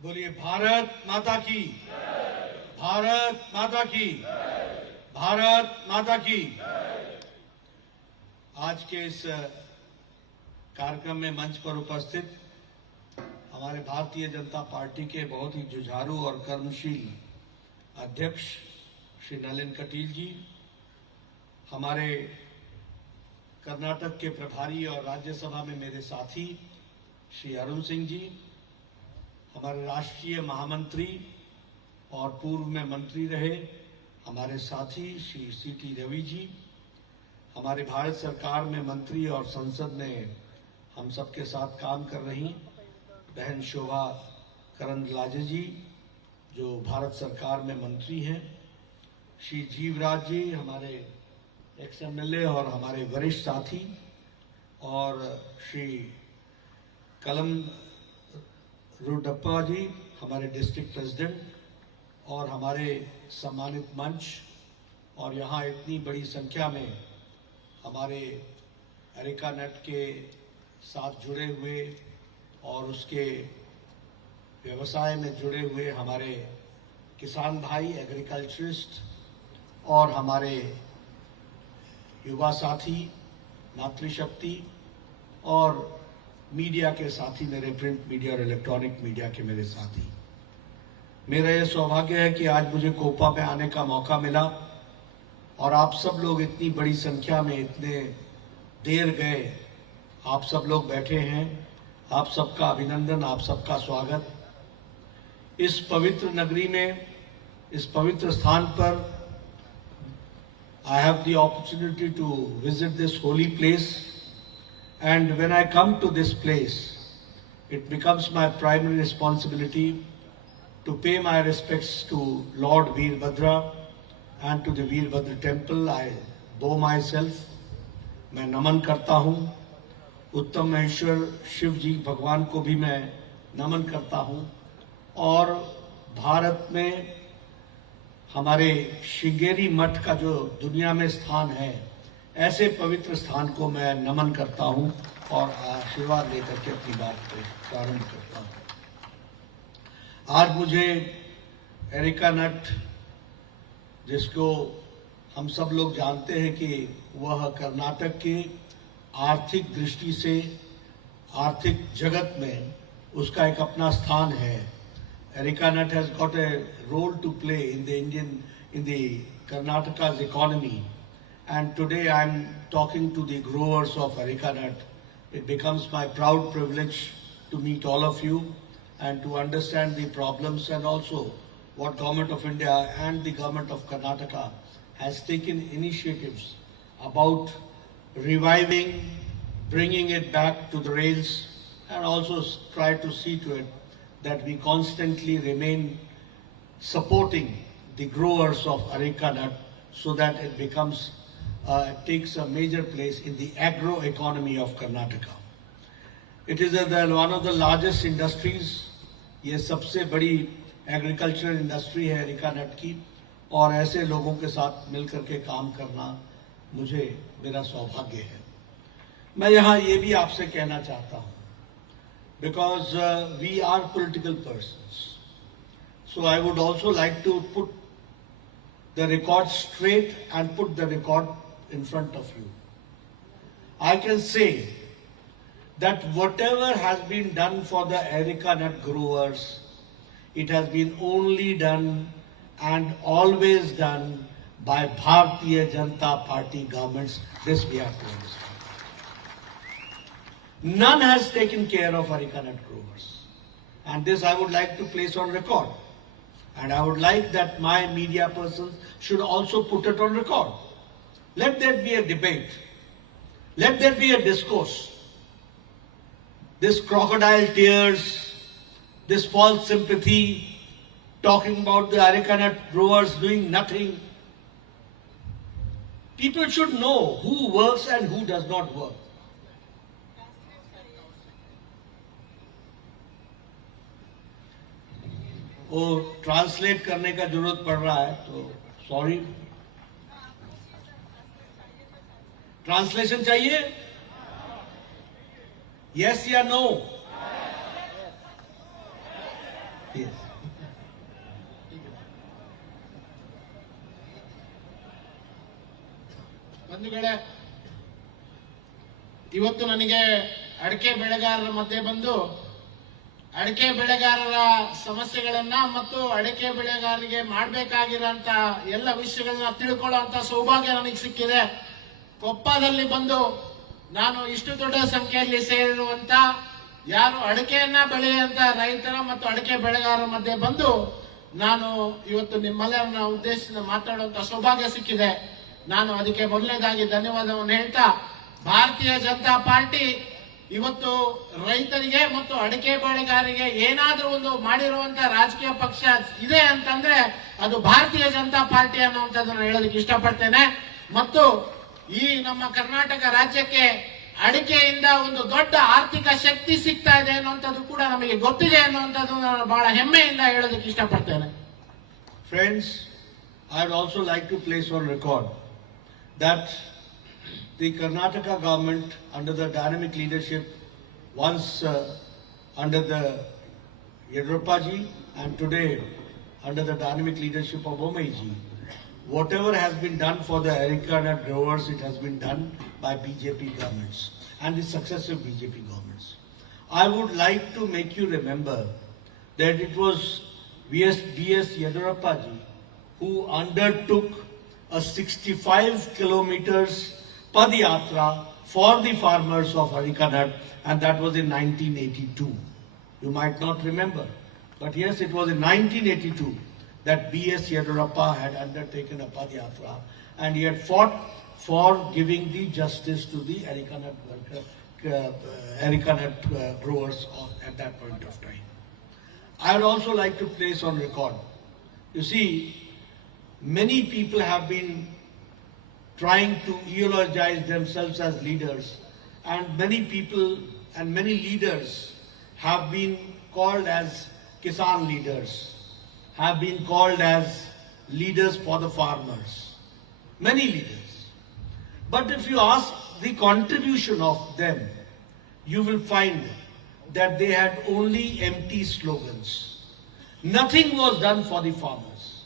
बोलिए भारत माता की, भारत माता की, भारत माता की। आज के इस कार्यक्रम में मंच पर उपस्थित हमारे भारतीय जनता पार्टी के बहुत ही जुझारू और कर्मशील अध्यक्ष श्री नलिन कटील जी, हमारे कर्नाटक के प्रभारी और राज्यसभा में मेरे साथी श्री अरुण सिंह जी, हमारे राष्ट्रीय महामंत्री और पूर्व में मंत्री रहे हमारे साथी श्री सी.टी. रवि जी, हमारे भारत सरकार में मंत्री और संसद में हम सबके साथ काम कर रही बहन शोभा करंदलाजे जी, जो भारत सरकार में मंत्री हैं, श्री जीवराज जी, हमारे एक्स-एमएलए और हमारे वरिष्ठ साथी, और श्री कलम रुडप्पा जी, हमारे डिस्ट्रिक्ट प्रेसिडेंट, और हमारे सम्मानित मंच, और यहाँ इतनी बड़ी संख्या में हमारे अरेकानट के साथ जुड़े हुए और उसके व्यवसाय में जुड़े हुए हमारे किसान भाई, एग्रीकल्चरिस्ट, और हमारे युवा साथी, मातृशक्ति, और मीडिया के साथी, मेरे प्रिंट मीडिया और इलेक्ट्रॉनिक मीडिया के मेरे साथी। मेरा यह सौभाग्य है कि आज मुझे कोपा में आने का मौका मिला और आप सब लोग इतनी बड़ी संख्या में इतने देर गए, आप सब लोग बैठे हैं, आप सबका अभिनंदन, आप सबका स्वागत। इस पवित्र नगरी में, इस पवित्र स्थान पर I have the opportunity to visit this holy place, and when I come to this place, it becomes my primary responsibility to pay my respects to Lord Veerbhadra and to the Veerbhadra temple. I bow myself, मैं नमन करता हूँ। उत्तम महेश्वर शिव जी भगवान को भी मैं नमन करता हूँ, और भारत में हमारे श्रृंगेरी मठ का जो दुनिया में स्थान है, ऐसे पवित्र स्थान को मैं नमन करता हूं और आशीर्वाद लेकर के अपनी बात को प्रारंभ करता हूं। आज मुझे एरिकानट, जिसको हम सब लोग जानते हैं कि वह कर्नाटक के आर्थिक दृष्टि से आर्थिक जगत में उसका एक अपना स्थान है। Arecanut has got a role to play in the Karnataka's economy, and today I am talking to the growers of Arecanut. It becomes my proud privilege to meet all of you and to understand the problems, and also what Government of India and the Government of Karnataka has taken initiatives about reviving, bringing it back to the rails, and also try to see to it that we constantly remain supporting the growers of Arecanut so that it becomes, takes a major place in the agro economy of Karnataka. It is one of the largest industries. ये सबसे बड़ी agricultural industry है Arecanut की, और ऐसे लोगों के साथ मिलकर के काम करना मेरा सौभाग्य है। मैं यहाँ ये भी आपसे कहना चाहता हूँ, because we are political persons. So I would also like to put the record straight and put the record in front of you. I can say that whatever has been done for the Arecanut growers, it has been only done and always done by Bharatiya Janata Party governments. This we have to understand. None has taken care of Arecanut growers, and this I would like to place on record, and I would like that my media persons should also put it on record. Let there be a debate, let there be a discourse. This crocodile tears, this false sympathy, talking about the Arecanut growers doing nothing. People should know who works and who does not work. वो ट्रांसलेट करने का जरूरत पड़ रहा है, तो sorry. Translation चाहिए? यस या नो? Yes. ಬಂಧುಗಳೇ, ಇವತ್ತು ನನಗೆ ಅಡಿಕೆ ಬೆಳೆಗಾರರ ಮಧ್ಯೆ ಬಂದು ಅಡಿಕೆ ಬೆಳೆಗಾರರ ಸಮಸ್ಯೆಗಳನ್ನ ಮತ್ತು ಅಡಿಕೆ ಬೆಳೆಗಾರರಿಗೆ ಮಾಡಬೇಕಾಗಿರೋಂತ ಎಲ್ಲ ವಿಷಯಗಳನ್ನ ತಿಳ್ಕೊಳ್ಳುವಂತ ಸೌಭಾಗ್ಯ ನನಗೆ ಸಿಕ್ಕಿದೆ. ಕೊಪ್ಪದಲ್ಲಿ ಬಂದು ನಾನು ಇಷ್ಟು ದೊಡ್ಡ ಸಂಖ್ಯೆಯಲ್ಲಿ ಸೇರಿರುವಂತ ಯಾರು ಅಡಿಕೆಯನ್ನ ಬೆಳೆಯುವಂತ ರೈತರ ಮತ್ತು ಅಡಿಕೆ ಬೆಳೆಗಾರರ ಮಧ್ಯೆ ಬಂದು ನಾನು ಇವತ್ತು ನಿಮ್ಮೆಲ್ಲರನ್ನ ಉದ್ದೇಶಿಸಿ ಮಾತಾಡುವಂತ ಸೌಭಾಗ್ಯ ಸಿಕ್ಕಿದೆ. ನಾನು ಅದಕ್ಕೆ ಮೊದಲನೇದಾಗಿ ಧನ್ಯವಾದವನ್ನು ಹೇಳ್ತಾ, ಭಾರತೀಯ ಜನತಾ ಪಾರ್ಟಿ ಇವತ್ತು ರೈತರಿಗೆ ಮತ್ತು ಅಡಿಕೆ ಬೆಳೆಗಾರರಿಗೆ ಏನಾದ್ರೂ ಒಂದು ಮಾಡಿರುವಂತ ರಾಜಕೀಯ ಪಕ್ಷ ಇದೆ ಅಂತಂದ್ರೆ ಅದು ಭಾರತೀಯ ಜನತಾ ಪಾರ್ಟಿ ಅನ್ನುವಂಥದ್ದನ್ನು ಹೇಳೋದಕ್ಕೆ ಇಷ್ಟಪಡ್ತೇನೆ. ಮತ್ತು ಈ ನಮ್ಮ ಕರ್ನಾಟಕ ರಾಜ್ಯಕ್ಕೆ ಅಡಿಕೆಯಿಂದ ಒಂದು ದೊಡ್ಡ ಆರ್ಥಿಕ ಶಕ್ತಿ ಸಿಗ್ತಾ ಇದೆ ಅನ್ನುವಂಥದ್ದು ಕೂಡ ನಮಗೆ ಗೊತ್ತಿದೆ ಅನ್ನುವಂಥದ್ದು ನಾನು ಬಹಳ ಹೆಮ್ಮೆಯಿಂದ ಹೇಳೋದಕ್ಕೆ ಇಷ್ಟಪಡ್ತೇನೆ. Friends, I would also like to place on record that the Karnataka government, under the dynamic leadership, once under the Yediyurappa ji and today under the dynamic leadership of Bommai ji, whatever has been done for the Arecanut growers, it has been done by BJP governments and the successive BJP governments. I would like to make you remember that it was B.S. Yediyurappa ji who undertook a 65 kilometers Padyatra for the farmers of Arecanut, and that was in 1982. You might not remember, but yes, it was in 1982 that B.S. Yediyurappa had undertaken a Padyatra, and he had fought for giving the justice to the Arecanut growers at that point of time. I would also like to place on record, you see, many people have been trying to eulogize themselves as leaders, and many people and many leaders have been called as Kisan leaders, have been called as leaders for the farmers, many leaders. But if you ask the contribution of them, you will find that they had only empty slogans. Nothing was done for the farmers.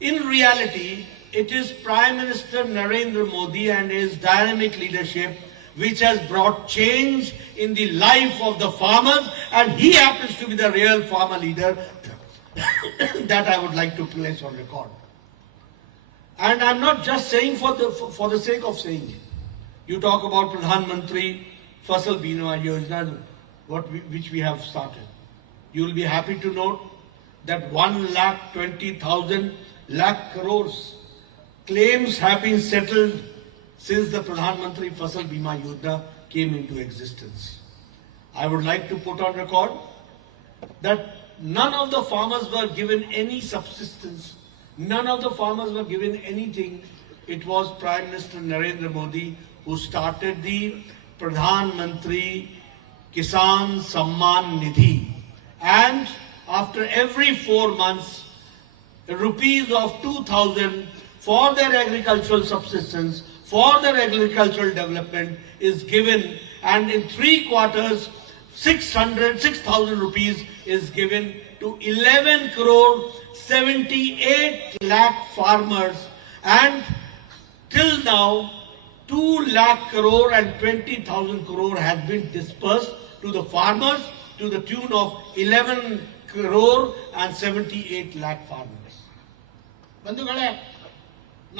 In reality, it is Prime Minister Narendra Modi and his dynamic leadership which has brought change in the life of the farmers, and he happens to be the real farmer leader that I would like to place on record. And I'm not just saying for the sake of saying it. You talk about Pradhan Mantri Fasal Bima Yojana, which we have started. You will be happy to note that 1,20,000 crores claims have been settled since the Pradhan Mantri Fasal Bima Yojana came into existence. I would like to put on record that none of the farmers were given any subsistence. None of the farmers were given anything. It was Prime Minister Narendra Modi who started the Pradhan Mantri Kisan Samman Nidhi. And after every 4 months, rupees of 2,000 for their agricultural subsistence, for their agricultural development is given, and in 3 quarters, 6,000 rupees is given to 11 crore 78 lakh farmers, and till now 2 lakh crore and 20,000 crore has been dispersed to the farmers to the tune of 11 crore and 78 lakh farmers. ಬಂಧುಗಳೇ,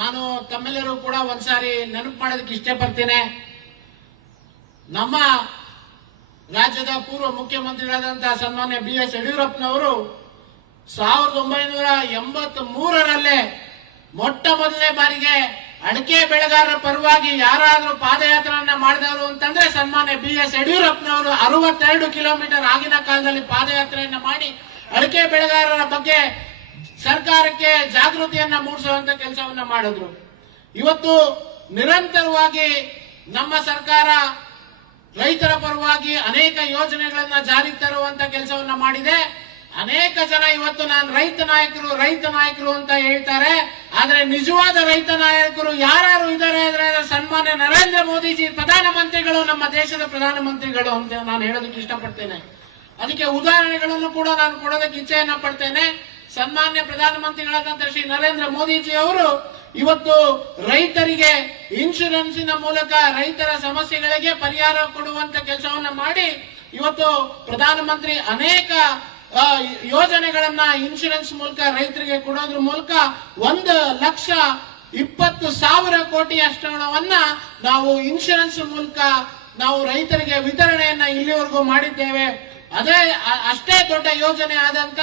ನಾನು ತಮ್ಮೆಲ್ಲರೂ ಕೂಡ ಒಂದ್ಸಾರಿ ನೆನಪು ಮಾಡೋದಕ್ಕೆ ಇಷ್ಟಪಡ್ತೇನೆ. ನಮ್ಮ ರಾಜ್ಯದ ಪೂರ್ವ ಮುಖ್ಯಮಂತ್ರಿಗಳಾದಂತಹ ಸನ್ಮಾನ್ಯ B.S. ಯಡಿಯೂರಪ್ಪನವರು 1983ರಲ್ಲೇ ಮೊಟ್ಟ ಮೊದಲನೇ ಬಾರಿಗೆ ಅಡಿಕೆ ಬೆಳೆಗಾರರ ಪರವಾಗಿ ಯಾರಾದ್ರೂ ಪಾದಯಾತ್ರೆಯನ್ನ ಮಾಡಿದವರು ಅಂತಂದ್ರೆ ಸನ್ಮಾನ್ಯ B.S. ಯಡಿಯೂರಪ್ಪನವರು 62 ಕಿಲೋಮೀಟರ್ ಆಗಿನ ಕಾಲದಲ್ಲಿ ಪಾದಯಾತ್ರೆಯನ್ನ ಮಾಡಿ ಅಡಿಕೆ ಬೆಳೆಗಾರರ ಬಗ್ಗೆ ಸರ್ಕಾರಕ್ಕೆ ಜಾಗೃತಿಯನ್ನ ಮೂಡಿಸುವಂತ ಕೆಲಸವನ್ನ ಮಾಡಿದ್ರು. ಇವತ್ತು ನಿರಂತರವಾಗಿ ನಮ್ಮ ಸರ್ಕಾರ ರೈತರ ಪರವಾಗಿ ಅನೇಕ ಯೋಜನೆಗಳನ್ನ ಜಾರಿಗೆ ತರುವಂತ ಕೆಲಸವನ್ನ ಮಾಡಿದೆ. ಅನೇಕ ಜನ ಇವತ್ತು ನಾನು ರೈತ ನಾಯಕರು ಅಂತ ಹೇಳ್ತಾರೆ. ಆದ್ರೆ ನಿಜವಾದ ರೈತ ನಾಯಕರು ಯಾರು ಇದ್ದಾರೆ ಅಂದ್ರೆ ಸನ್ಮಾನ್ಯ ನರೇಂದ್ರ ಮೋದಿಜಿ ಪ್ರಧಾನಮಂತ್ರಿಗಳು, ನಮ್ಮ ದೇಶದ ಪ್ರಧಾನಮಂತ್ರಿಗಳು ಅಂತ ನಾನು ಹೇಳೋದಕ್ಕೆ ಇಷ್ಟಪಡ್ತೇನೆ. ಅದಕ್ಕೆ ಉದಾಹರಣೆಗಳನ್ನು ಕೂಡ ನಾನು ಕೊಡೋದಕ್ಕೆ ಇಚ್ಛೆಯನ್ನ ಪಡ್ತೇನೆ. ಸನ್ಮಾನ್ಯ ಪ್ರಧಾನಮಂತ್ರಿಗಳಾದಂತ ಶ್ರೀ ನರೇಂದ್ರ ಮೋದಿಜಿ ಅವರು ಇವತ್ತು ರೈತರಿಗೆ ಇನ್ಶೂರೆನ್ಸಿನ ಮೂಲಕ ರೈತರ ಸಮಸ್ಯೆಗಳಿಗೆ ಪರಿಹಾರ ಕೊಡುವಂತ ಕೆಲಸವನ್ನ ಮಾಡಿ ಇವತ್ತು ಪ್ರಧಾನಮಂತ್ರಿ ಅನೇಕ ಯೋಜನೆಗಳನ್ನ ಇನ್ಶೂರೆನ್ಸ್ ಮೂಲಕ ರೈತರಿಗೆ ಕೊಡೋದ್ರ ಮೂಲಕ 1,20,000 ಕೋಟಿ ಅಷ್ಟು ಹಣವನ್ನ ನಾವು ಇನ್ಶೂರೆನ್ಸ್ ಮೂಲಕ ನಾವು ರೈತರಿಗೆ ವಿತರಣೆಯನ್ನ ಇಲ್ಲಿವರೆಗೂ ಮಾಡಿದ್ದೇವೆ. ಅಷ್ಟೇ ದೊಡ್ಡ ಯೋಜನೆ ಆದಂತ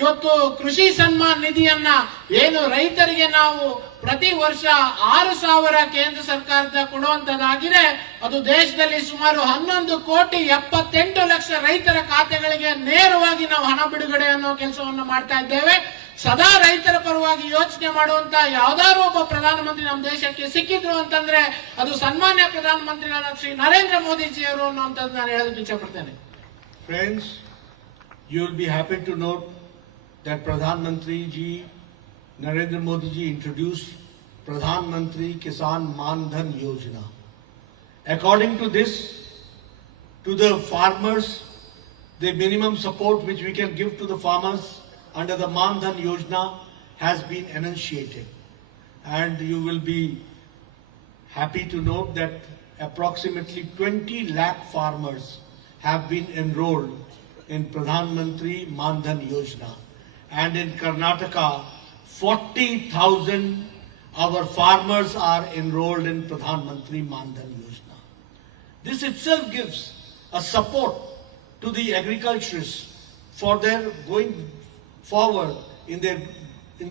ಇವತ್ತು ಕೃಷಿ ಸನ್ಮಾನ್ ನಿಧಿಯನ್ನ ಏನು ರೈತರಿಗೆ ನಾವು ಪ್ರತಿ ವರ್ಷ 6,000 ಕೇಂದ್ರ ಸರ್ಕಾರದ ಕೊಡುವಂತದ್ದಾಗಿದೆ. ಅದು ದೇಶದಲ್ಲಿ ಸುಮಾರು 11,78,00,000 ರೈತರ ಖಾತೆಗಳಿಗೆ ನೇರವಾಗಿ ನಾವು ಹಣ ಬಿಡುಗಡೆ ಅನ್ನೋ ಕೆಲಸವನ್ನು ಮಾಡ್ತಾ ಇದ್ದೇವೆ. ಸದಾ ರೈತರ ಪರವಾಗಿ ಯೋಚನೆ ಮಾಡುವಂತ ಯಾವ್ದಾದ್ರು ಒಬ್ಬ ಪ್ರಧಾನಮಂತ್ರಿ ನಮ್ಮ ದೇಶಕ್ಕೆ ಸಿಕ್ಕಿದ್ರು ಅಂತಂದ್ರೆ ಅದು ಸನ್ಮಾನ್ಯ ಪ್ರಧಾನಮಂತ್ರಿಗಳಾದ ಶ್ರೀ ನರೇಂದ್ರ ಮೋದಿಜಿ ಅವರು ಅನ್ನುವಂಥದ್ದು ನಾನು ಹೇಳೋದಕ್ಕೆ ಇಚ್ಛೆ ಪಡ್ತೇನೆ. Friends, you will be happy to note that Pradhan Mantri ji, Narendra Modi ji introduced Pradhan Mantri Kisan Man Dhan Yojana. According to this, to the farmers, the minimum support which we can give to the farmers under the Man Dhan Yojana has been enunciated. And you will be happy to note that approximately 20 lakh farmers have been enrolled in Pradhan Mantri Man Dhan Yojana. And in Karnataka, 40,000 our farmers are enrolled in Pradhan Mantri Man Dhan Yojana. This itself gives a support to the agriculturists for their going forward in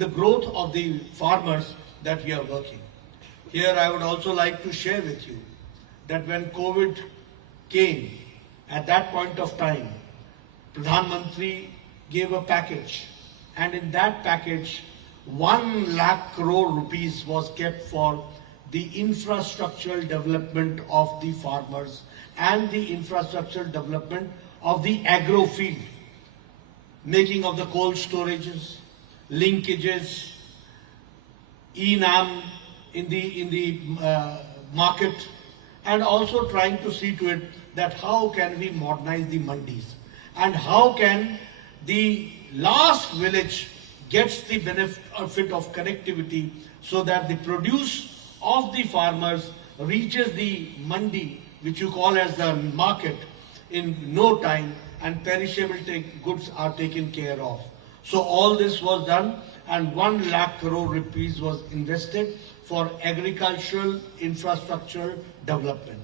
the growth of the farmers that we are working. Here I would also like to share with you that when COVID came, at that point of time, Pradhan Mantri gave a package, and in that package 1 lakh crore rupees was kept for the infrastructural development of the farmers and the infrastructural development of the agro field, making of the cold storages, linkages, e-NAM in the market, and also trying to see to it that how can we modernize the mandis and how can the last village gets the benefit of connectivity so that the produce of the farmers reaches the mandi, which you call as the market, in no time, and perishable goods are taken care of. So all this was done, and 1 lakh crore rupees was invested for agricultural infrastructure development.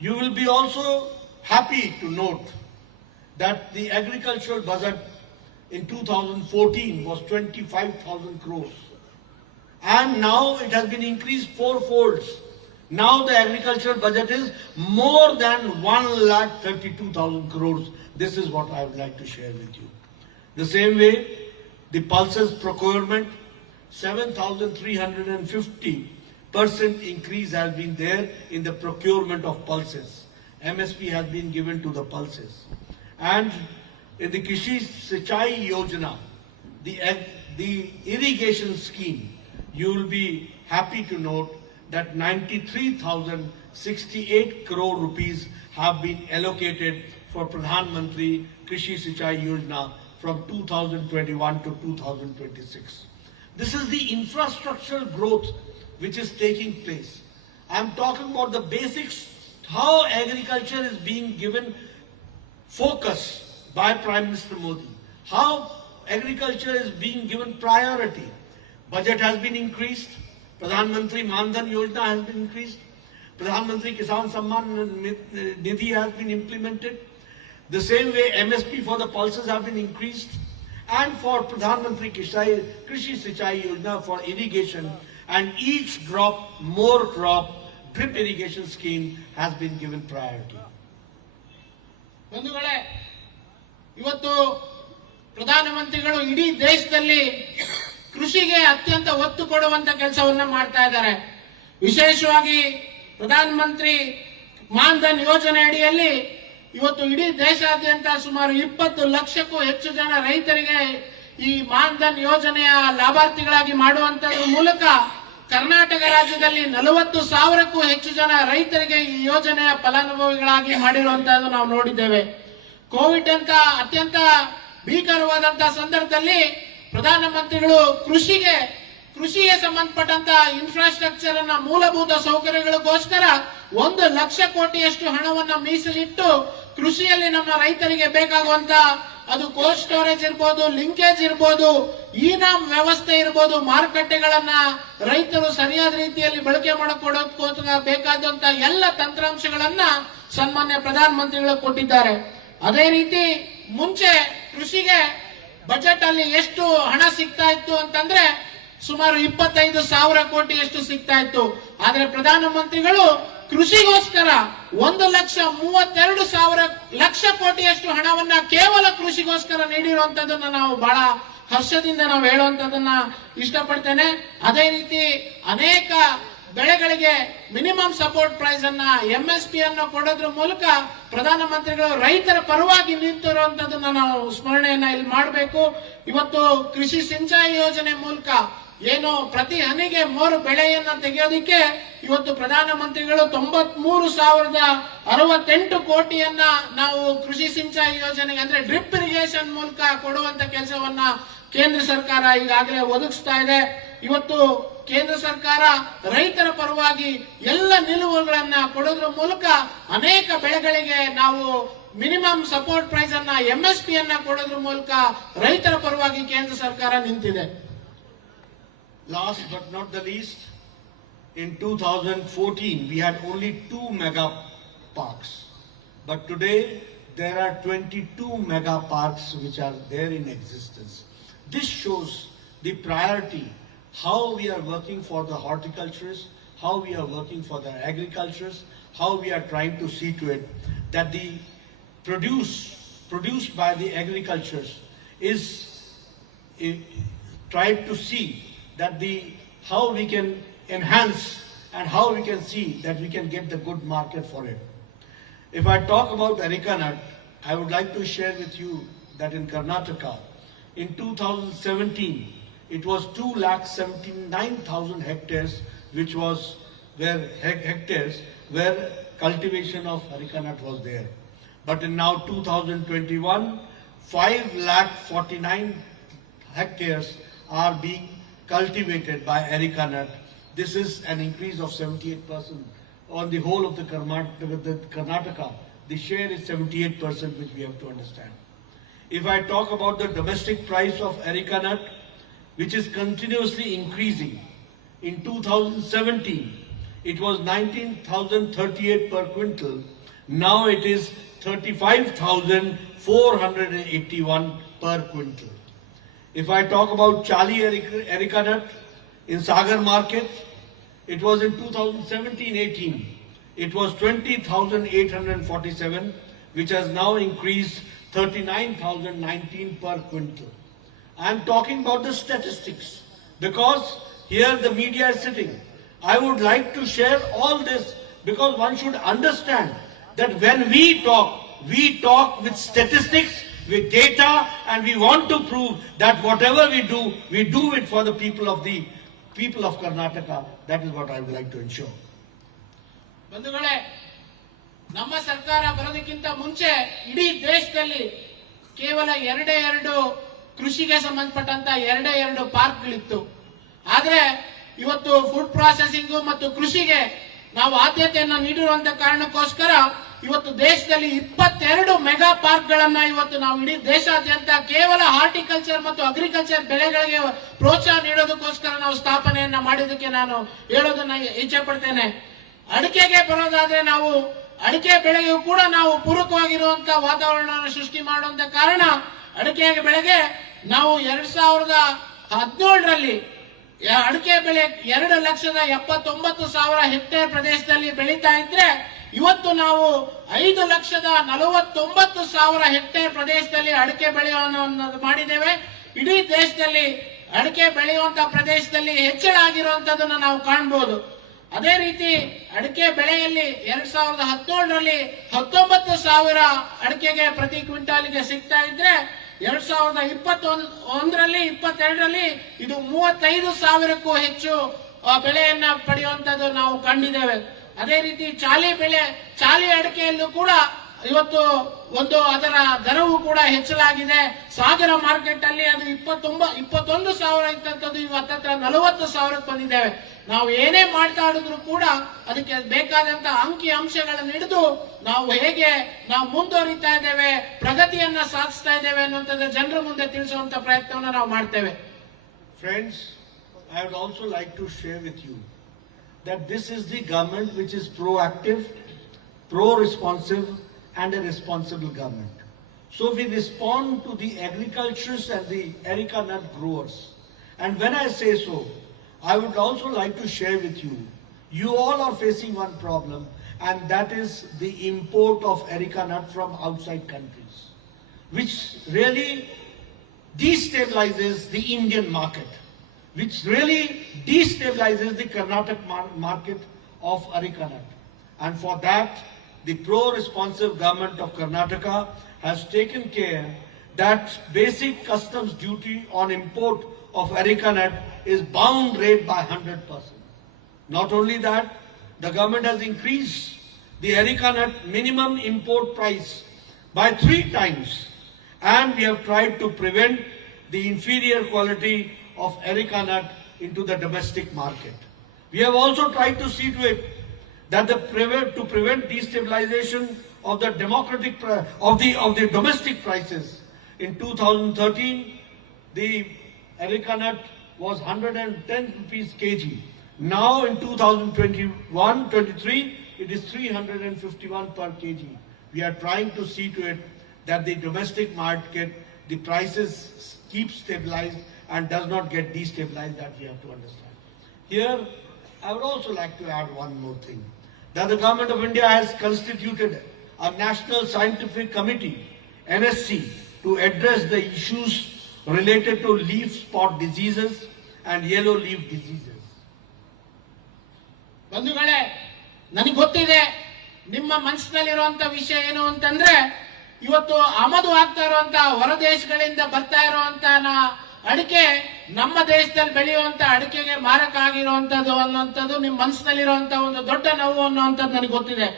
You will be also happy to note that the agricultural budget in 2014 was 25,000 crores. And now it has been increased 4-fold. Now the agricultural budget is more than 1,32,000 crores. This is what I would like to share with you. The same way, the pulses procurement, 7,350% increase has been there in the procurement of pulses. MSP has been given to the pulses. And in the Krishi Sichai Yojana, the irrigation scheme, you will be happy to note that 93,068 crore rupees have been allocated for Pradhan Mantri Krishi Sichai Yojana from 2021 to 2026. This is the infrastructural growth which is taking place. I am talking about the basics, how agriculture is being given focus by Prime Minister Modi, how agriculture is being given priority. Budget has been increased, Pradhan Mantri Man Dhan Yojana has been increased, Pradhan Mantri Kisan Samman Nidhi has been implemented. The same way MSP for the pulses have been increased, and for Pradhan Mantri Krishi Sichai Yojana for irrigation, and each drop, more crop, drip irrigation scheme has been given priority. ಬಂಧುಗಳೇ, ಇವತ್ತು ಪ್ರಧಾನಮಂತ್ರಿಗಳು ಇಡೀ ದೇಶದಲ್ಲಿ ಕೃಷಿಗೆ ಅತ್ಯಂತ ಒತ್ತು ಕೊಡುವಂತ ಕೆಲಸವನ್ನ ಮಾಡ್ತಾ ಇದ್ದಾರೆ. ವಿಶೇಷವಾಗಿ ಪ್ರಧಾನ ಮಂತ್ರಿ ಮಾನ್ ಧನ್ ಯೋಜನೆ ಅಡಿಯಲ್ಲಿ ಇವತ್ತು ಇಡೀ ದೇಶಾದ್ಯಂತ ಸುಮಾರು 20 ಲಕ್ಷಕ್ಕೂ ಹೆಚ್ಚು ಜನ ರೈತರಿಗೆ ಈ ಮಾನ್ ಧನ್ ಯೋಜನೆಯ ಲಾಭಾರ್ಥಿಗಳಾಗಿ ಮಾಡುವಂತದ್ರ ಮೂಲಕ ಕರ್ನಾಟಕ ರಾಜ್ಯದಲ್ಲಿ 40,000ಕ್ಕೂ ಹೆಚ್ಚು ಜನ ರೈತರಿಗೆ ಈ ಯೋಜನೆಯ ಫಲಾನುಭವಿಗಳಾಗಿ ಮಾಡಿರುವಂತದ್ದು ನಾವು ನೋಡಿದ್ದೇವೆ. ಕೋವಿಡ್ ಅಂತ ಅತ್ಯಂತ ಭೀಕರವಾದಂತಹ ಸಂದರ್ಭದಲ್ಲಿ ಪ್ರಧಾನಮಂತ್ರಿಗಳು ಕೃಷಿಗೆ ಸಂಬಂಧಪಟ್ಟಂತ ಇನ್ಫ್ರಾಸ್ಟ್ರಕ್ಚರ್ ಅನ್ನ ಮೂಲಭೂತ ಸೌಕರ್ಯಗಳಿಗೋಸ್ಕರ 1,00,000 ಕೋಟಿಯಷ್ಟು ಹಣವನ್ನ ಮೀಸಲಿಟ್ಟು ಕೃಷಿಯಲ್ಲಿ ನಮ್ಮ ರೈತರಿಗೆ ಬೇಕಾಗುವಂತ ಅದು ಕೋಲ್ಡ್ ಸ್ಟೋರೇಜ್ ಇರ್ಬೋದು, ಲಿಂಕೇಜ್ ಇರ್ಬೋದು, ಈ-ನಾಮ್ ವ್ಯವಸ್ಥೆ ಇರ್ಬೋದು, ಮಾರುಕಟ್ಟೆಗಳನ್ನ ರೈತರು ಸರಿಯಾದ ರೀತಿಯಲ್ಲಿ ಬಳಕೆ ಮಾಡಿಕೊಡೋದಕ್ಕೋಸ್ಕರ ಬೇಕಾದಂತ ಎಲ್ಲ ತಂತ್ರಾಂಶಗಳನ್ನ ಸನ್ಮಾನ್ಯ ಪ್ರಧಾನಮಂತ್ರಿಗಳು ಕೊಟ್ಟಿದ್ದಾರೆ. ಅದೇ ರೀತಿ ಮುಂಚೆ ಕೃಷಿಗೆ ಬಜೆಟ್ ಅಲ್ಲಿ ಎಷ್ಟು ಹಣ ಸಿಗ್ತಾ ಇತ್ತು ಅಂತಂದ್ರೆ ಸುಮಾರು 25,000 ಕೋಟಿಯಷ್ಟು ಸಿಗ್ತಾ ಇತ್ತು. ಆದ್ರೆ ಪ್ರಧಾನಮಂತ್ರಿಗಳು ಕೃಷಿಗೋಸ್ಕರ 1,32,000 ಕೋಟಿಯಷ್ಟು ಹಣವನ್ನ ಕೇವಲ ಕೃಷಿಗೋಸ್ಕರ ನೀಡಿರುವಂತದನ್ನ ನಾವು ಬಹಳ ಹರ್ಷದಿಂದ ನಾವು ಹೇಳುವಂತದನ್ನ ಇಷ್ಟಪಡ್ತೇನೆ. ಅದೇ ರೀತಿ ಅನೇಕ ಬೆಳೆಗಳಿಗೆ ಮಿನಿಮಮ್ ಸಪೋರ್ಟ್ ಪ್ರೈಸ್ ಅನ್ನ MSP ಅನ್ನು ಕೊಡೋದ್ರ ಮೂಲಕ ಪ್ರಧಾನಮಂತ್ರಿಗಳು ರೈತರ ಪರವಾಗಿ ನಿಂತಿರುವಂತದನ್ನ ನಾವು ಸ್ಮರಣೆಯನ್ನ ಇಲ್ಲಿ ಮಾಡಬೇಕು. ಇವತ್ತು ಕೃಷಿ ಸಿಂಚಾಯಿ ಯೋಜನೆ ಮೂಲಕ ಏನು ಪ್ರತಿ ಹನಿಗೆ 3 ಬೆಳೆಯನ್ನ ತೆಗೆಯೋದಿಕ್ಕೆ ಇವತ್ತು ಪ್ರಧಾನಮಂತ್ರಿಗಳು 93,068 ಕೋಟಿಯನ್ನ ನಾವು ಕೃಷಿ ಸಿಂಚಾಯಿ ಯೋಜನೆಗೆ ಅಂದ್ರೆ ಡ್ರಿಪ್ ಇರಿಗೇಷನ್ ಮೂಲಕ ಕೊಡುವಂತ ಕೆಲಸವನ್ನ ಕೇಂದ್ರ ಸರ್ಕಾರ ಈಗಾಗಲೇ ಒದಗಿಸ್ತಾ ಇದೆ. ಇವತ್ತು ಕೇಂದ್ರ ಸರ್ಕಾರ ರೈತರ ಪರವಾಗಿ ಎಲ್ಲ ನಿಲುವುಗಳನ್ನ ಕೊಡೋದ್ರ ಮೂಲಕ ಅನೇಕ ಬೆಳೆಗಳಿಗೆ ನಾವು ಮಿನಿಮಮ್ ಸಪೋರ್ಟ್ ಪ್ರೈಸ್ ಅನ್ನ MSP ಅನ್ನ ಕೊಡೋದ್ರ ಮೂಲಕ ರೈತರ ಪರವಾಗಿ ಕೇಂದ್ರ ಸರ್ಕಾರ ನಿಂತಿದೆ. Last but not the least, in 2014 we had only 2 mega parks, but today there are 22 mega parks which are there in existence. This shows the priority, how we are working for the horticulturists, how we are working for the agriculturists, how we are trying to see to it that the produced by the agriculturists is tried to see that how we can enhance and how we can see that we can get the good market for it. If I talk about Arecanut, I would like to share with you that in Karnataka, in 2017, it was 2,79,000 hectares, which was hectares where cultivation of Arecanut was there. But in now 2021, 5,49,000 hectares are being cultivated by Arecanut. This is an increase of 78% on the whole of the Karnataka. The share is 78%, which we have to understand. If I talk about the domestic price of Arecanut, which is continuously increasing, in 2017 it was 19,038 per quintal. Now it is 35,481 per quintal. If I talk about Chali Arecanut in Sagar market, it was in 2017-18. It was 20,847, which has now increased 39,019 per quintal. I am talking about the statistics because here the media is sitting. I would like to share all this because one should understand that when we talk with statistics, with data, and we want to prove that whatever we do it for the people of Karnataka. That is what I would like to ensure. ಬಂಧುಗಳೇ, ನಮ್ಮ ಸರ್ಕಾರ ಬರೋದಕ್ಕಿಂತ ಮುಂಚೆ ಇಡೀ ದೇಶದಲ್ಲಿ ಕೇವಲ 2 ಕೃಷಿಗೆ ಸಂಬಂಧಪಟ್ಟಂತ 2 ಪಾರ್ಕ್ಗಳಿತ್ತು. ಆದ್ರೆ ಇವತ್ತು ಫುಡ್ ಪ್ರಾಸೆಸಿಂಗ್ ಮತ್ತು ಕೃಷಿಗೆ ನಾವು ಆದ್ಯತೆಯನ್ನ ನೀಡಿರುವಂತ ಕಾರಣಕ್ಕೋಸ್ಕರ ಇವತ್ತು ದೇಶದಲ್ಲಿ 22 ಮೆಗಾ ಪಾರ್ಕ್ಗಳನ್ನ ಇವತ್ತು ನಾವು ಇಡೀ ದೇಶಾದ್ಯಂತ ಕೇವಲ ಹಾರ್ಟಿಕಲ್ಚರ್ ಮತ್ತು ಅಗ್ರಿಕಲ್ಚರ್ ಬೆಳೆಗಳಿಗೆ ಪ್ರೋತ್ಸಾಹ ನೀಡೋದಕ್ಕೋಸ್ಕರ ನಾವು ಸ್ಥಾಪನೆಯನ್ನ ಮಾಡಿದ್ದಕ್ಕೆ ನಾನು ಹೇಳೋದನ್ನ ಇಚ್ಛೆ ಪಡ್ತೇನೆ. ಅಡಿಕೆಗೆ ಬರೋದಾದ್ರೆ ನಾವು ಅಡಿಕೆ ಬೆಳೆಗೂ ಕೂಡ ನಾವು ಪೂರಕವಾಗಿರುವಂತಹ ವಾತಾವರಣವನ್ನು ಸೃಷ್ಟಿ ಮಾಡುವಂತ ಕಾರಣ ಅಡಿಕೆ ಬೆಳೆಗೆ ನಾವು 2017ರಲ್ಲಿ ಅಡಿಕೆ ಬೆಳೆ 2,79,000 ಹೆಕ್ಟೇರ್ ಪ್ರದೇಶದಲ್ಲಿ ಬೆಳೀತಾ ಇದ್ರೆ ಇವತ್ತು ನಾವು 5,49,000 ಹೆಕ್ಟೇರ್ ಪ್ರದೇಶದಲ್ಲಿ ಅಡಿಕೆ ಬೆಳೆಯನ್ನು ಮಾಡಿದ್ದೇವೆ. ಇಡೀ ದೇಶದಲ್ಲಿ ಅಡಿಕೆ ಬೆಳೆಯುವಂತಹ ಪ್ರದೇಶದಲ್ಲಿ ಹೆಚ್ಚಳ ಆಗಿರುವಂತದನ್ನ ನಾವು ಕಾಣಬಹುದು. ಅದೇ ರೀತಿ ಅಡಿಕೆ ಬೆಳೆಯಲ್ಲಿ 2017ರಲ್ಲಿ 19,000 ಅಡಿಕೆಗೆ ಪ್ರತಿ ಕ್ವಿಂಟಾಲಿಗೆ ಸಿಗ್ತಾ ಇದ್ರೆ 2021ರಲ್ಲಿ 22ರಲ್ಲಿ ಇದು 35,000ಕ್ಕೂ ಹೆಚ್ಚು ಬೆಳೆಯನ್ನ ಪಡೆಯುವಂತದ್ದು ನಾವು ಕಂಡಿದ್ದೇವೆ. ಅದೇ ರೀತಿ ಚಾಲಿ ಅಡಿಕೆಯಲ್ಲೂ ಕೂಡ ಇವತ್ತು ಅದರ ದರವು ಕೂಡ ಹೆಚ್ಚಲಾಗಿದೆ. ಸಾಗರ ಮಾರ್ಕೆಟ್ ಅಲ್ಲಿ ಅದು 21,000 ಇತ್ತಂತದ್ದು ಈಗ ಹತ್ತತ್ರ 40,000ಕ್ಕೆ ಬಂದಿದ್ದೇವೆ. ನಾವು ಏನೇ ಮಾತಾಡಿದ್ರು ಕೂಡ ಅದಕ್ಕೆ ಬೇಕಾದಂತ ಅಂಕಿ ಅಂಶಗಳನ್ನು ಹಿಡಿದು ನಾವು ಹೇಗೆ ನಾವು ಮುಂದುವರಿತಾ ಇದ್ದೇವೆ, ಪ್ರಗತಿಯನ್ನ ಸಾಧಿಸ್ತಾ ಇದ್ದೇವೆ ಅನ್ನುವಂಥದ್ದು ಜನರ ಮುಂದೆ ತಿಳಿಸುವಂತ ಪ್ರಯತ್ನವನ್ನು ನಾವು ಮಾಡ್ತೇವೆ. Friends, I would also like to share with you that this is the government which is proactive, pro-responsive and a responsible government. So we respond to the agriculturists and the Arecanut growers. And when I say so, I would also like to share with you, you all are facing one problem, and that is the import of Arecanut from outside countries, which really destabilizes the Indian market, which really destabilizes the Karnataka market of Arecanut. And for that, the pro-responsive government of Karnataka has taken care that basic customs duty on import of Arecanut is bound rate by 100%. Not only that, the government has increased the Arecanut minimum import price by 3 times, and we have tried to prevent the inferior quality of Arecanut into the domestic market. We have also tried to see to it that to prevent destabilization of the domestic prices. In 2013, the Arecanut was 110 rupees kg. Now in 2021-23, it is 351 per kg. We are trying to see to it that the domestic market, the prices keep stabilized and does not get destabilized. That we have to understand. Here, I would also like to add one more thing. That the government of India has constituted a National Scientific Committee, NSC, to address the issues related to leaf spot diseases and yellow leaf diseases. ಬಂಧುಗಳೇ, ನನಗೆ ಗೊತ್ತಿದೆ ನಿಮ್ಮ ಮನಸ್ಸಿನಲ್ಲಿರುವಂತ ವಿಷಯ ಏನು ಅಂತಂದ್ರೆ, ಇವತ್ತು ಆಮದು ಆಗ್ತಾ ಇರುವಂತ ಹೊರ ದೇಶಗಳಿಂದ ಬರ್ತಾ ಇರುವಂತ ಅಡಿಕೆ ನಮ್ಮ ದೇಶದಲ್ಲಿ ಬೆಳೆಯುವಂತ ಅಡಿಕೆಗೆ ಮಾರಕ ಆಗಿರುವಂತದ್ದು ಅನ್ನುವಂಥದ್ದು ನಿಮ್ಮ ಮನಸ್ಸಿನಲ್ಲಿರುವಂತ ಒಂದು ದೊಡ್ಡ ನೋವು ಅನ್ನುವಂಥದ್ದು ನನಗೆ ಗೊತ್ತಿದೆ.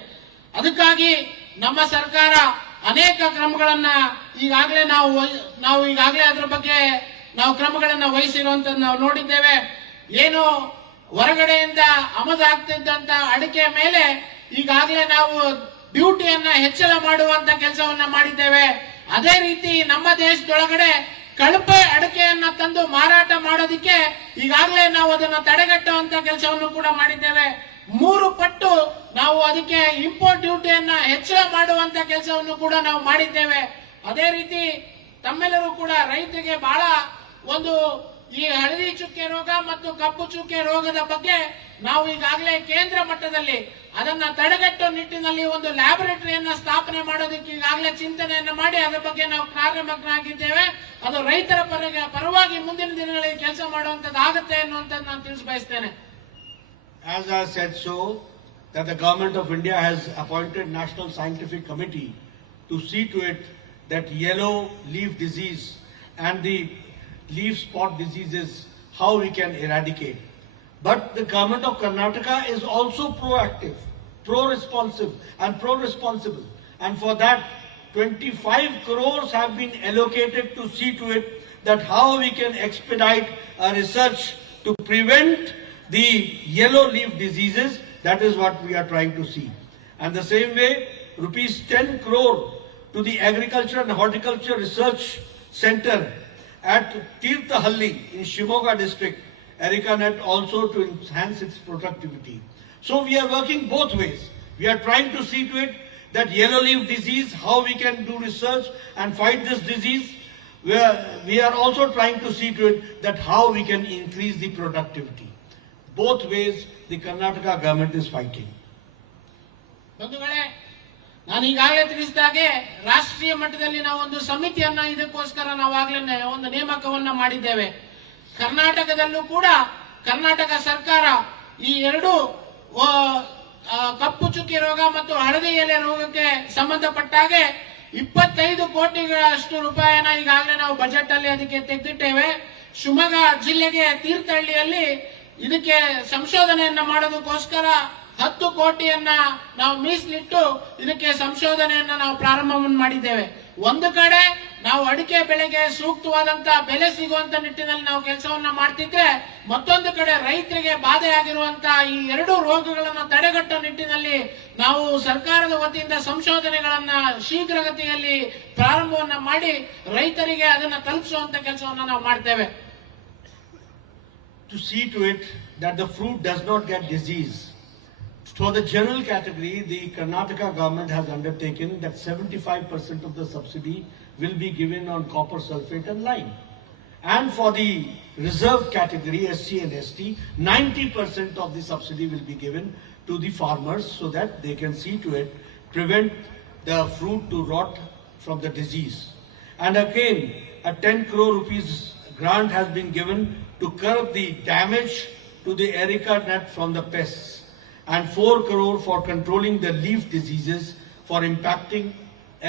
ಅದಕ್ಕಾಗಿ ನಮ್ಮ ಸರ್ಕಾರ ಅನೇಕ ಕ್ರಮಗಳನ್ನ ಈಗಾಗಲೇ ನಾವು ಈಗಾಗಲೇ ಅದರ ಬಗ್ಗೆ ನಾವು ಕ್ರಮಗಳನ್ನ ವಹಿಸಿರುವಂತದ್ದು ನಾವು ನೋಡಿದ್ದೇವೆ. ಏನು ಹೊರಗಡೆಯಿಂದ ಆಮದು ಆಗ್ತಿದ್ದಂತ ಅಡಿಕೆ ಮೇಲೆ ಈಗಾಗಲೇ ನಾವು ಡ್ಯೂಟಿಯನ್ನ ಹೆಚ್ಚಳ ಮಾಡುವಂತ ಕೆಲಸವನ್ನ ಮಾಡಿದ್ದೇವೆ. ಅದೇ ರೀತಿ ನಮ್ಮ ದೇಶದೊಳಗಡೆ ಕಳಪೆ ಅಡಿಕೆಯನ್ನ ತಂದು ಮಾರಾಟ ಮಾಡೋದಕ್ಕೆ ಈಗಾಗಲೇ ನಾವು ಅದನ್ನ ತಡೆಗಟ್ಟುವಂತ ಕೆಲಸವನ್ನು ಕೂಡ ಮಾಡಿದ್ದೇವೆ. 3 ಪಟ್ಟು ನಾವು ಅದಕ್ಕೆ ಇಂಪೋರ್ಟ್ ಡ್ಯೂಟಿಯನ್ನ ಹೆಚ್ಚಳ ಮಾಡುವಂತ ಕೆಲಸವನ್ನು ಕೂಡ ನಾವು ಮಾಡಿದ್ದೇವೆ. ಅದೇ ರೀತಿ ತಮ್ಮೆಲ್ಲರೂ ಕೂಡ ರೈತರಿಗೆ ಬಹಳ ಒಂದು ಈ ಹಳದಿ ಚುಕ್ಕೆ ರೋಗ ಮತ್ತು ಕಪ್ಪು ಚುಕ್ಕೆ ರೋಗದ ಬಗ್ಗೆ ನಾವು ಈಗಾಗಲೇ ಕೇಂದ್ರ ಮಟ್ಟದಲ್ಲಿ ಅದನ್ನ ತಡೆಗಟ್ಟುವ ನಿಟ್ಟಿನಲ್ಲಿ ಒಂದು ಲ್ಯಾಬೊರೇಟರಿಯನ್ನ ಸ್ಥಾಪನೆ ಮಾಡೋದಕ್ಕೆ ಈಗಾಗಲೇ ಚಿಂತನೆಯನ್ನ ಮಾಡಿ ಅದರ ಬಗ್ಗೆ ನಾವು ಕಾರ್ಯಮಗ್ನಾಗಿದ್ದೇವೆ. ಅದು ರೈತರ ಪರವಾಗಿ ಮುಂದಿನ ದಿನಗಳಲ್ಲಿ ಕೆಲಸ ಮಾಡುವಂತದ್ದಾಗುತ್ತೆ ಅನ್ನುವಂಥದ್ದು ನಾನು ತಿಳಿಸ ಬಯಸ್ತೇನೆ. As I said so, that the government of India has appointed National Scientific Committee to see to it that yellow leaf disease and the leaf spot diseases, how we can eradicate. But the government of Karnataka is also proactive, pro-responsive and pro-responsible. And for that, 25 crores have been allocated to see to it that how we can expedite a research to prevent the yellow leaf diseases. That is what we are trying to see. And the same way, rupees 10 crore to the Agriculture and Horticulture Research Center at Tirthahalli in Shimoga district, Arecanut, also to enhance its productivity. So we are working both ways. We are trying to see to it that yellow leaf disease, how we can do research and fight this disease. We are also trying to see to it that how we can increase the productivity. Both ways the Karnataka government is fighting. ಬಂಧುಗಳೇ, ನಾನು ಈಗಾಗಲೇ ತಿಳಿಸಿದಾಗೆ ರಾಷ್ಟ್ರೀಯ ಮಟ್ಟದಲ್ಲಿ ನಾವು ಒಂದು ಸಮಿತಿಯನ್ನ ಇದಕ್ಕೋಸ್ಕರ ನಾವಾಗಲೇ ಒಂದು ನೇಮಕವನ್ನ ಮಾಡಿದ್ದೇವೆ. ಕರ್ನಾಟಕದಲ್ಲೂ ಕೂಡ ಕರ್ನಾಟಕ ಸರ್ಕಾರ ಈ 2 ಕಪ್ಪು ಚುಕ್ಕೆ ರೋಗ ಮತ್ತು ಹಳದಿ ಎಲೆ ರೋಗಕ್ಕೆ ಸಂಬಂಧಪಟ್ಟಾಗೆ 25 ಕೋಟಿಗಳಷ್ಟು ರೂಪಾಯಿನ ಈಗಾಗಲೇ ನಾವು ಬಜೆಟ್ ಅಲ್ಲಿ ಅದಕ್ಕೆ ತೆಗೆದಿಟ್ಟೇವೆ. ಶಿವಮೊಗ್ಗ ಜಿಲ್ಲೆಗೆ ತೀರ್ಥಹಳ್ಳಿಯಲ್ಲಿ ಇದಕ್ಕೆ ಸಂಶೋಧನೆಯನ್ನ ಮಾಡೋದಕ್ಕೋಸ್ಕರ 10 ಕೋಟಿಯನ್ನ ನಾವು ಮೀಸಲಿಟ್ಟು ಇದಕ್ಕೆ ಸಂಶೋಧನೆಯನ್ನ ನಾವು ಪ್ರಾರಂಭವನ್ನು ಮಾಡಿದ್ದೇವೆ. ಒಂದು ಕಡೆ ನಾವು ಅಡಿಕೆ ಬೆಳೆಗೆ ಸೂಕ್ತವಾದಂತಹ ಬೆಲೆ ಸಿಗುವಂತ ನಿಟ್ಟಿನಲ್ಲಿ ನಾವು ಕೆಲಸವನ್ನ ಮಾಡ್ತಿದ್ರೆ, ಮತ್ತೊಂದು ಕಡೆ ರೈತರಿಗೆ ಬಾಧೆ ಆಗಿರುವಂತಹ ಈ ಎರಡು ರೋಗಗಳನ್ನ ತಡೆಗಟ್ಟುವ ನಿಟ್ಟಿನಲ್ಲಿ ನಾವು ಸರ್ಕಾರದ ವತಿಯಿಂದ ಸಂಶೋಧನೆಗಳನ್ನ ಶೀಘ್ರಗತಿಯಲ್ಲಿ ಪ್ರಾರಂಭವನ್ನ ಮಾಡಿ ರೈತರಿಗೆ ಅದನ್ನ ತಲುಪಿಸುವಂತ ಕೆಲಸವನ್ನ ನಾವು ಮಾಡ್ತೇವೆ. To see to it that the fruit does not get disease. For the general category, the Karnataka government has undertaken that 75% of the subsidy will be given on copper sulfate and lime. And for the reserve category, SC and ST, 90% of the subsidy will be given to the farmers so that they can see to it, prevent the fruit to rot from the disease. And again, a 10 crore rupees grant has been given to curb the damage to the Arecanut from the pests, and 4 crore for controlling the leaf diseases for impacting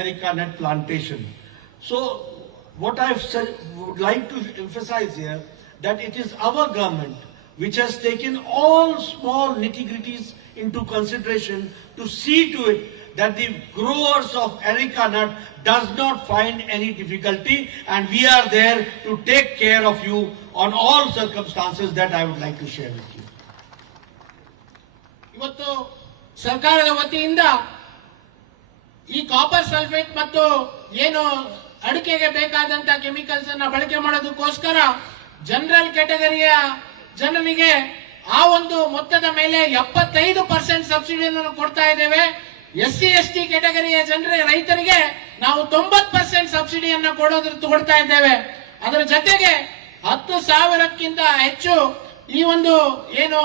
Arecanut plantation. So what I would like to emphasize here, that it is our government which has taken all small nitty-gritties into consideration to see to it that the growers of Arecanut does not find any difficulty, and we are there to take care of you on all circumstances that I would like to share with you. ಇವತ್ತು ಸರ್ಕಾರದ ವತಿಯಿಂದ ಈ copper sulphate ಮತ್ತು ಏನು ಅಡಿಕೆಗೆ ಬೇಕಾದಂತ ಕೆಮಿಕಲ್ಸ್ ಅನ್ನ ಬಳಕೆ ಮಾಡೋದಕ್ಕೋಸ್ಕರ ಜನರಲ್ ಕ್ಯಾಟಗರಿಯ ಜನರಿಗೆ ಆ ಒಂದು ಮೊತ್ತದ ಮೇಲೆ 75% ಸಬ್ಸಿಡಿಯನ್ನು ಕೊಡ್ತಾ ಇದ್ದೇವೆ. SC ST ಕ್ಯಾಟಗರಿಯ ರೈತರಿಗೆ ನಾವು 90% ಸಬ್ಸಿಡಿಯನ್ನ ಕೊಡ್ತಾ ಇದ್ದೇವೆ. ಅದರ ಜೊತೆಗೆ 10,000ಕ್ಕಿಂತ ಹೆಚ್ಚು ಈ ಒಂದು ಏನು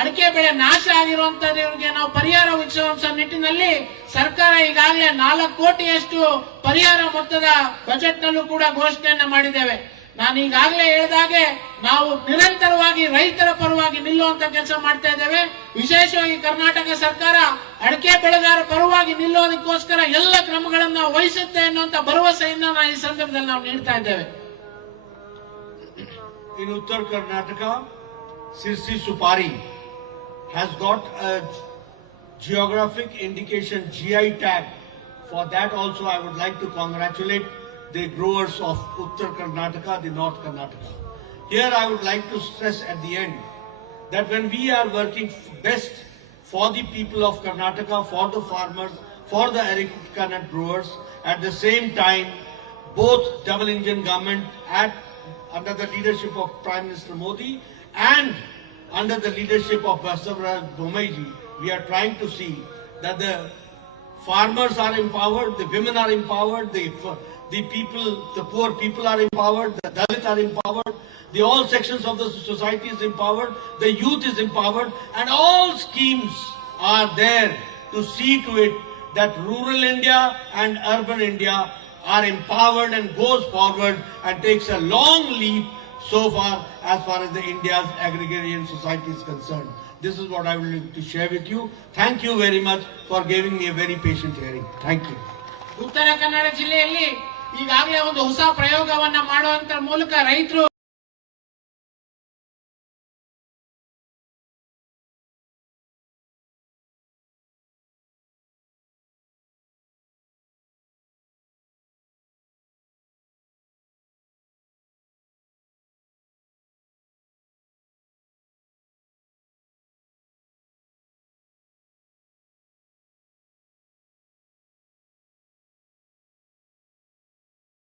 ಅಡಿಕೆ ಬೆಳೆ ನಾಶ ಆಗಿರುವಂತವರಿಗೆ ನಾವು ಪರಿಹಾರ ಒದಗಿಸುವಂತ ನಿಟ್ಟಿನಲ್ಲಿ ಸರ್ಕಾರ ಈಗಾಗಲೇ 4 ಕೋಟಿಯಷ್ಟು ಪರಿಹಾರ ಮೊತ್ತದ ಬಜೆಟ್ ನಲ್ಲೂ ಕೂಡ ಘೋಷಣೆಯನ್ನ ಮಾಡಿದ್ದೇವೆ. ನಾನು ಈಗಾಗಲೇ ಹೇಳಿದಾಗೆ ನಾವು ನಿರಂತರವಾಗಿ ರೈತರ ಪರವಾಗಿ ನಿಲ್ಲುವಂತ ಕೆಲಸ ಮಾಡ್ತಾ ಇದ್ದೇವೆ. ವಿಶೇಷವಾಗಿ ಕರ್ನಾಟಕ ಸರ್ಕಾರ ಅಡಿಕೆ ಬೆಳೆಗಾರ ಪರವಾಗಿ ನಿಲ್ಲೋದಕ್ಕೋಸ್ಕರ ಎಲ್ಲ ಕ್ರಮಗಳನ್ನು ವಹಿಸುತ್ತೆ ಅನ್ನುವಂತ ಭರವಸೆಯನ್ನ ನಾವು ಈ ಸಂದರ್ಭದಲ್ಲಿ ನಾವು ನೀಡ್ತಾ ಇದ್ದೇವೆ. In Uttar Karnataka, Sirsi Supari has got a geographic indication GI tag. For that also I would like to congratulate the growers of Uttar Karnataka, the North Karnataka. Here I would like to stress at the end that when we are working best for the people of Karnataka, for the farmers, for the Arecanut growers, at the same time both double engine government under the leadership of Prime Minister Modi and under the leadership of Basavaraj Bomaiji, we are trying to see that the farmers are empowered, the women are empowered, the people, the poor people are empowered, the Dalit are empowered, all sections of the society is empowered, the youth is empowered, and all schemes are there to see to it that rural India and urban India are empowered and goes forward and takes a long leap so far as the India's agrarian society is concerned. This is what I would like to share with you. Thank you very much for giving me a very patient hearing. Thank you. Uttara ಕನ್ನಡ ಜಿಲ್ಲೆಯಲ್ಲಿ ಈಗಾಗಲೇ ಒಂದು ಹೊಸ ಪ್ರಯೋಗವನ್ನ ಮಾಡುವಂತ ಮೂಲಕ ರೈತರು